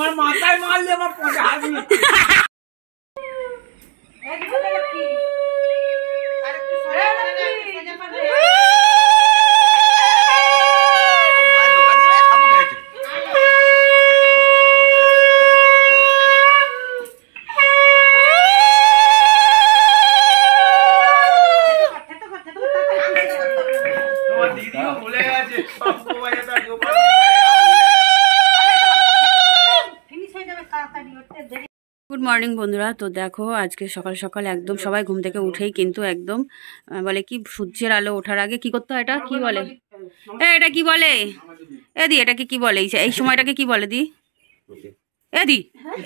আমার মাথায় মারলে আমার পড়ে হাত গুড মর্নিং বন্ধুরা। তো দেখো আজকে সকাল সকাল একদম সবাই ঘুম থেকে উঠেই কিন্তু একদম বলে কি সূর্যের আলো ওঠার আগে কি করতে হয়, এটা কি বলে, এটা কি বলে এদি, এটাকে কি বলে, এই সময়টাকে কি বলে দি, এদি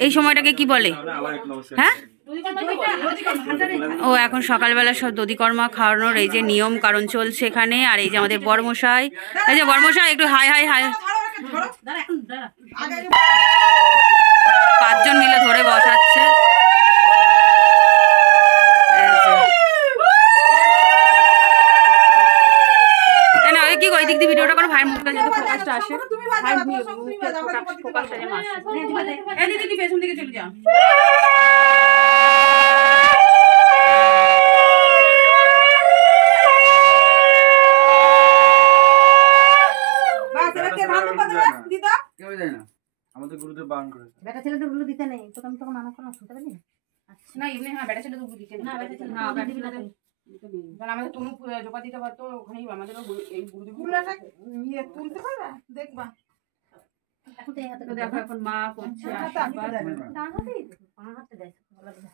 এই সময়টাকে কি বলে? হ্যাঁ, ও এখন সকালবেলা সব দধিকর্মা খাওয়ানোর এই যে নিয়ম কারণ চলছে এখানে। আর এই যে আমাদের বড়মশাই, এই যে বড়মশাই একটু হাই হাই হাই, 5 জন মিলে ধরে বসাচ্ছে। কি ওই দিক দিয়ে ভিডিওটা করো, ভাই মুখটা যাতে ফোকাসটা আসে, ভাই ফোকাসটা যেন আসে। এই দিদি পেছন দিকে চলে যাও। আমাদের গুরুদেব বারণ করেছে বেটা ছেলেদের গুলো দিতে নেই, তো আমি তখন মানা করলাম শুনতে পারি না এমনি। হ্যাঁ বেটা ছেলেদের গুলো দিতে না, বেটা ছেলে না, বেটা ছেলেদের কারণ আমাদের তনু জোপা দিতে পারতো, ওখানেই আমাদেরও এই গুরুদেব গুলোটা নিয়ে তুলতে পারবা, দেখবা এখন তো এই হাতে দেখো এখন মা করছে আশীর্বাদ। ডান হাতেই দেখো, বাঁ হাতে দেখো ভালো করে।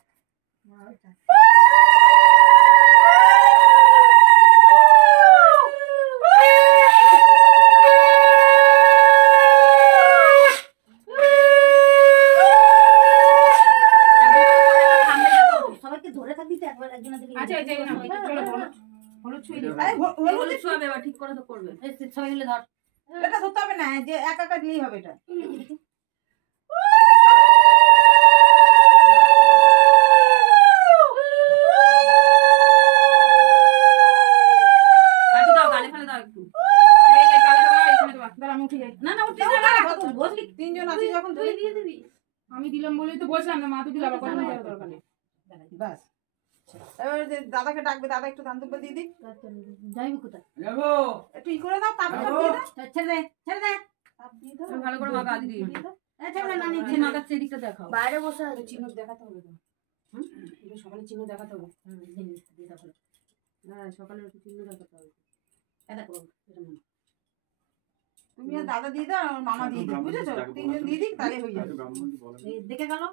ঠিক করে তো করবে, সবাই মিলে ধর, এটা ধরতে হবে না যে একা একা দিলেই হবে। এটা আমি দিলাম বলেই তো বলছিলাম না, মা তো দিলাম দরকার নেই। বাস এবার দাদাকে ডাকবে, দাদা একটু দান দুব্বা দিয়ে দিক। যাইবো কোথায় যাবো, একটু ই করে দাও, তাপ দিয়ে দাও, ছেড়ে দে ছেড়ে দে, তাপ দিয়ে দাও ভালো করে মাগা দিদি। ছেড়ে না, নিচে মাগাচ্ছে এদিকটা দেখাও, বাইরে বসে আছে, চিহ্ন দেখাতে হবে তো। সকালে চিহ্ন দেখাতে হবে। হ্যাঁ সকালে চিহ্ন দেখাতে হবে। এটা করো, এটা মনে তুমি আর দাদা দিয়ে দাও, আর মামা দিয়ে দিক, বুঝেছো? 3 জন দিয়ে দিক, তাহলে হয়ে যাবে। দেখে গেল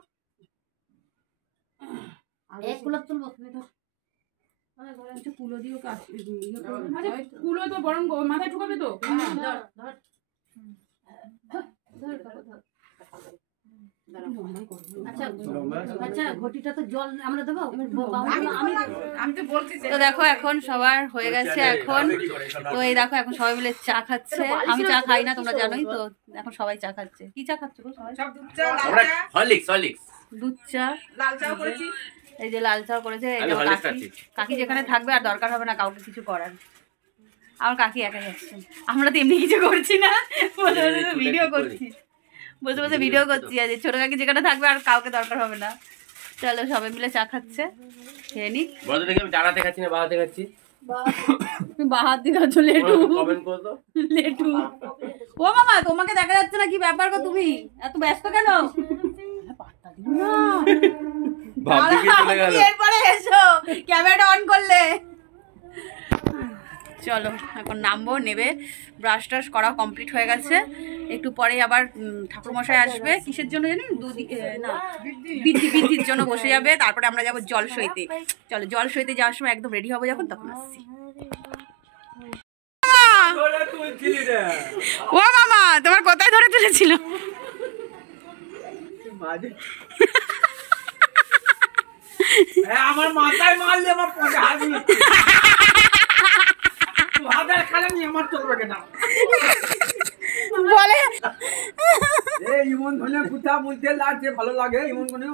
এক কুলো তুলবো, তুমি ধর কুলো দিও, কুলো তো বরং মাথায় ঢুকাবে তো। আচ্ছা ঘটিটা তো জল আমরা দেবো, আমি তো বলছি। তো দেখো এখন সবার হয়ে গেছে এখন। তো এই দেখো এখন সবাই মিলে চা খাচ্ছে। আমি চা খাই না তোমরা জানোই তো, এখন সবাই চা খাচ্ছে। কি চা খাচ্ছ গো সবাই? দুধ চা, লাল চা করেছি, এই যে লাল চা করেছে। কাকি যেখানে থাকবে আর দরকার হবে না কাউকে কিছু করার। আমার কাকি একাই আসছে, আমরা তো এমনি কিছু করছি না, বসে বসে ভিডিও করছি, বসে বসে ভিডিও করছি। আর ছোট কাকি যেখানে থাকবে আর কাউকে দরকার হবে না। চলো সবাই মিলে চা খাচ্ছে, খেয়ে নি। বলো দেখি আমি চাটাতে খাচ্ছি না বাহাতে খাচ্ছি? তুমি বাহাত দিয়ে খাচ্ছ, লেটু কমেন্ট করো তো। লেটু ও মামা তোমাকে দেখা যাচ্ছে না, কি ব্যাপার গো তুমি এত ব্যস্ত কেন? এরপরে এসো ক্যামেরাটা অন করলে। চলো এখন নামবো, নেবে ব্রাশ টাশ করা কমপ্লিট হয়ে গেছে। একটু পরে আবার ঠাকুরমশাই আসবে, কিসের জন্য জানি, না বৃদ্ধির জন্য বসে যাবে। তারপরে আমরা যাবো জল সইতে। চলো জল সইতে যাওয়ার সময় একদম রেডি হবো যখন, তখন আসছি। ও মামা তোমার কোথায় ধরে তুলেছিল? আমার মাথায় মারলে আমার পড়ে হাত বলে ইমন ধনে কুথা বলতে লাগছে ভালো লাগে। ইমন ধনে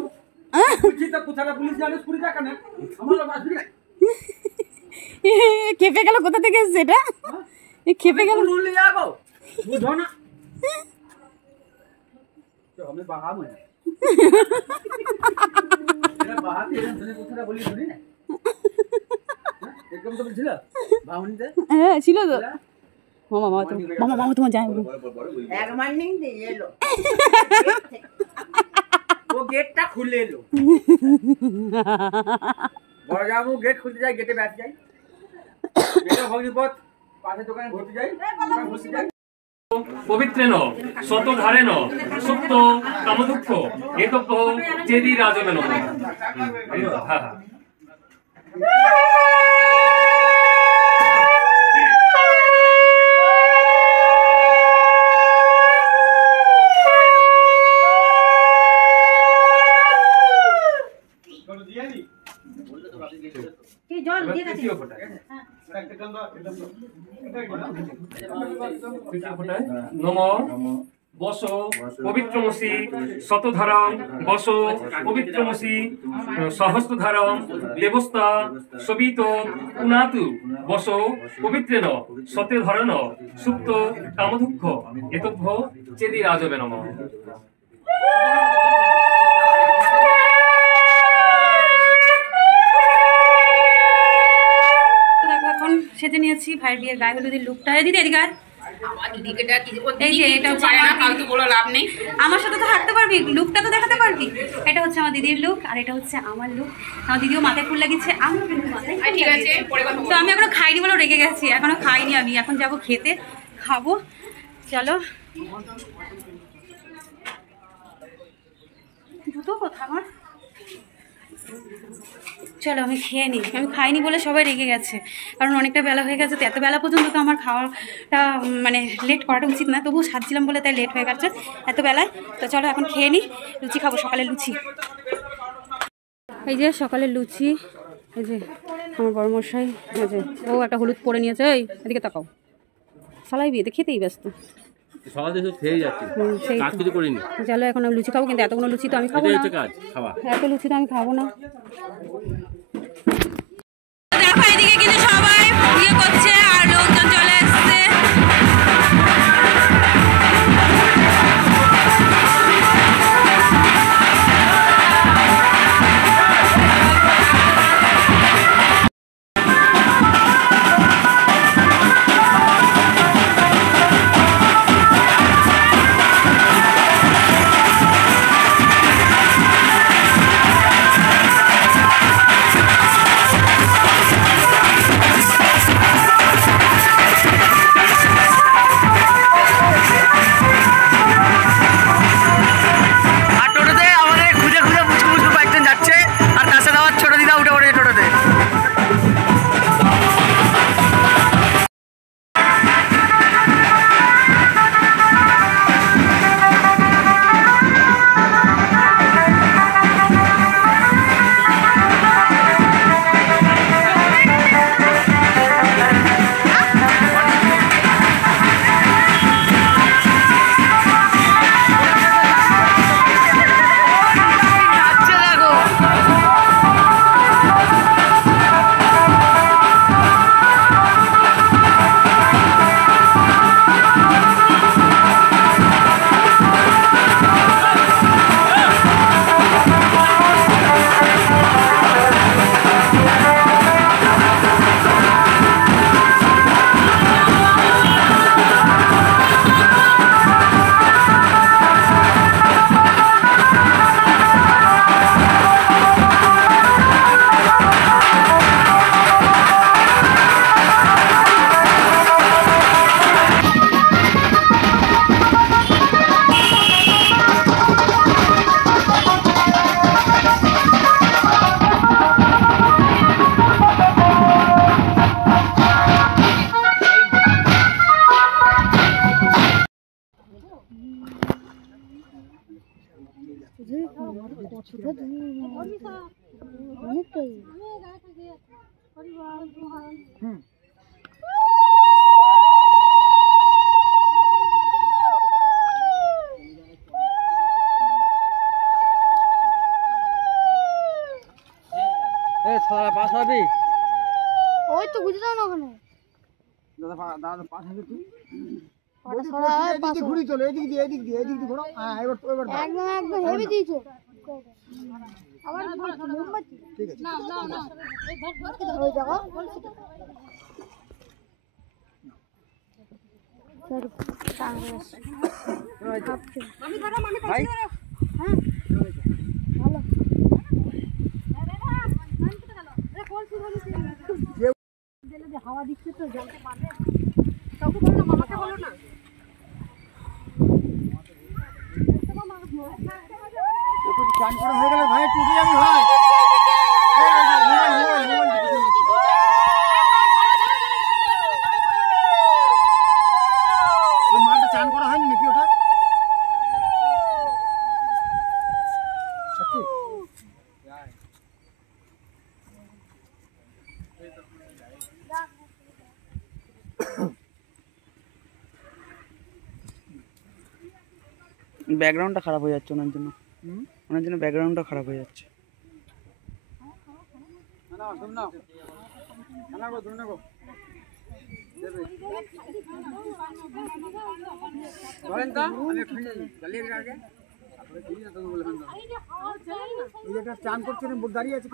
বুঝছি তো কুথাটা পুলিশ জানে পুরি টাকা না আমার লোক আসবে। খেপে গেল, কোথা থেকে এসেছে এটা? খেপে গেল, বুঝো না हमें बहा में मेरा बहा तेरे धने कुछ ना बोली सुनी ना एकदम तो बुझला बाहुनी दे হ্যাঁ ছিল তো মামা মামা তোমার যায় এক মর্নিং দিয়ে এলো वो गेटটা খুলে এলো বড়গাবু গেট খুলতে যায় গেটে बैठ যায় এটা ভগ্নিপথ পাশে দোকানে ঘুরতে যায় বসে যায় পবিত্রেন শতধারেন সুপ্ত কামদুঃখ এতব্য চেদি রাজবেন হ্যাঁ কি জল দিয়ে গেছে নম বস পবিত্রমসি শতধারং বস পবিত্রমসি সহস্রধারং দেবস্তা সবিত উনাতু বস পবিত্রেন শতধারণ সুপ্ত কামদুঃখ এতভ্য চেদি রাজবে নম এখন সেজে নিয়েছি ভাইয়ের বিয়ের গায়ে হলুদের লুকটা দিদি এদিকে আয়। এই যে এটা হচ্ছে আমার সাথে তো থাকতে পারবি লুকটা তো দেখাতে পারবি এটা হচ্ছে আমার দিদির লুক আর এটা হচ্ছে আমার লুক আমার দিদিও মাথায় ফুল লাগিয়েছে আমিও কিন্তু মাথায় ঠিক আছে তো আমি এখনো খাইনি বলে রেগে গেছি এখনো খাইনি আমি এখন যাব খেতে খাবো চলো জুতো কোথা আমার চলো আমি খেয়ে নিই আমি খাইনি বলে সবাই রেগে গেছে কারণ অনেকটা বেলা হয়ে গেছে তো এত বেলা পর্যন্ত তো আমার খাওয়াটা মানে লেট করাটা উচিত না তবুও সাজছিলাম বলে তাই লেট হয়ে গেছে এত বেলায় তো চলো এখন খেয়ে নিই লুচি খাবো সকালে লুচি এই যে সকালে লুচি এই যে আমার বড়মশাই এই যে ও একটা হলুদ পরে নিয়েছে এই এদিকে তাকাও সালাই বিয়েতে খেতেই ব্যস্ত সকাল থেকে খেয়ে যাচ্ছি সেই কাজ কিছু করিনি চলো এখন আমি লুচি খাবো কিন্তু এতগুলো লুচি তো আমি খাবো এটাই না হচ্ছে কাজ খাওয়া এত লুচি তো আমি খাবো না দেখো এদিকে কিন্তু সবাই ইয়ে করছে আর লোকজন চলে এসছে ওই তো বুঝে দাও না ওখানে দাদা পাশ হবে তুই ঘুরি চলো এদিক দিয়ে ঘোরো। হ্যাঁ এবার দাও। একদম হেভি দিয়েছো আবার মোমবাতি ঠিক আছে না ওই দেখো হাওয়া দিচ্ছে তো জলটা পাবে কাউকে বলো না মামাকে বলো না চান করা হয়ে গেলে ভাই টুটে যাবে ভাই। ওই মাটা চান করা হয়নি নাকি ওটা? সত্যি? ব্যাকগ্রাউন্ডটা খারাপ হয়ে যাচ্ছে ওনার জন্য ব্যাকগ্রাউন্ডটা খারাপ হয়ে যাচ্ছে। চান করছে না দাঁড়িয়ে আছে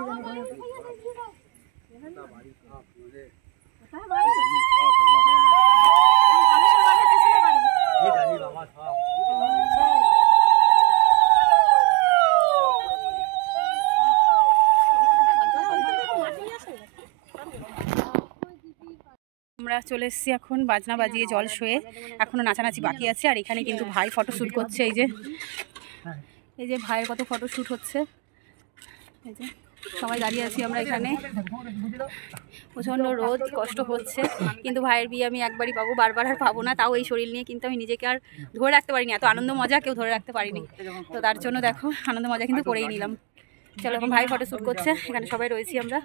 কি জানি আমরা চলে এসেছি এখন বাজনা বাজিয়ে জল শুয়ে, এখনো নাচানাচি বাকি আছে। আর এখানে কিন্তু ভাই ফটোশ্যুট করছে, এই যে ভাইয়ের কত ফটোশ্যুট হচ্ছে। এই যে সবাই দাঁড়িয়ে আছি আমরা এখানে, প্রচণ্ড রোদ, কষ্ট হচ্ছে, কিন্তু ভাইয়ের বিয়ে আমি একবারই পাবো, বারবার আর পাবো না। তাও এই শরীর নিয়ে কিন্তু আমি নিজেকে আর ধরে রাখতে পারিনি, এত আনন্দ মজা কেউ ধরে রাখতে পারিনি। তো তার জন্য দেখো আনন্দ মজা কিন্তু করেই নিলাম। চলো এখন ভাই ফটোশ্যুট করছে, এখানে সবাই রয়েছি আমরা।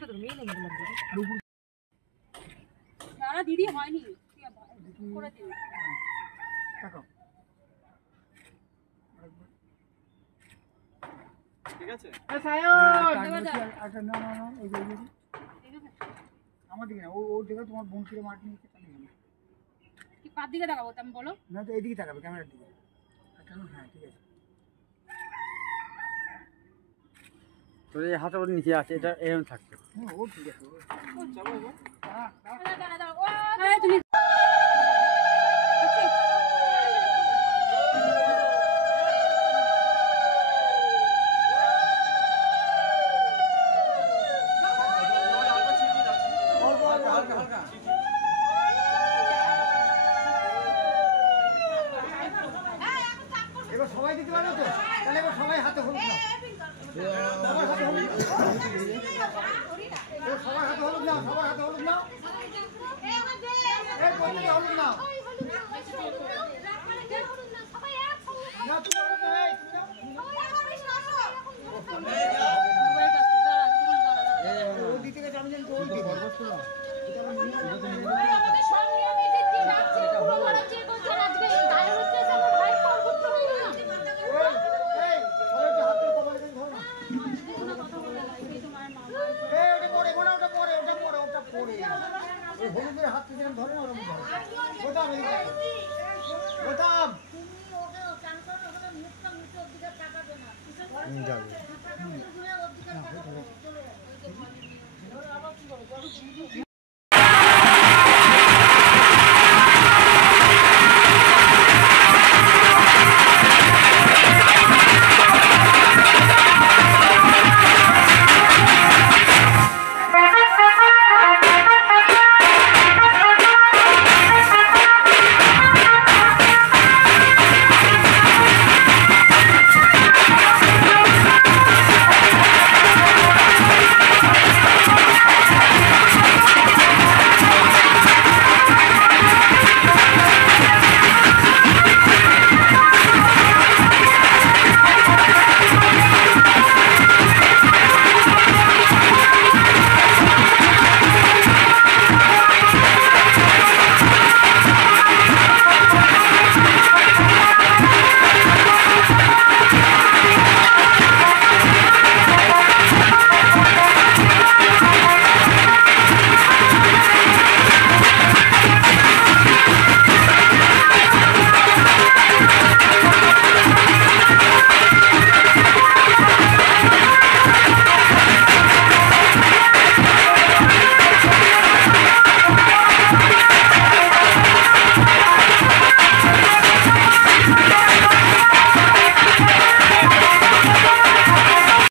দিদি হয়নি ঠিক আছে আমার দিকে না ও দিকে তোমার বংশীর মাঠ নিয়ে কার দিকে দেখাবো তুমি বলো? না তো এইদিকে তাকাবে ক্যামেরার দিকে। হ্যাঁ ঠিক আছে। তোর এই হাতটা ওর নিচে আছে, এটা এরকম থাকছে। হ্যাঁ ও ঠিক আছে। এবার সবাই দিতে পারবে তো? তাহলে এবার সবাই হাতে হলুদ নাও। সবার হাতে হলুদ নাও। সবার হাতে হলুদ নাও। হলুদ নাও। না তুমি হলুদ নাও। ও দিতে গেছে আমি জানি তো ওই দিতে। হলুদের হাত থেকে ধরে না ওরকম বোতাম যাবে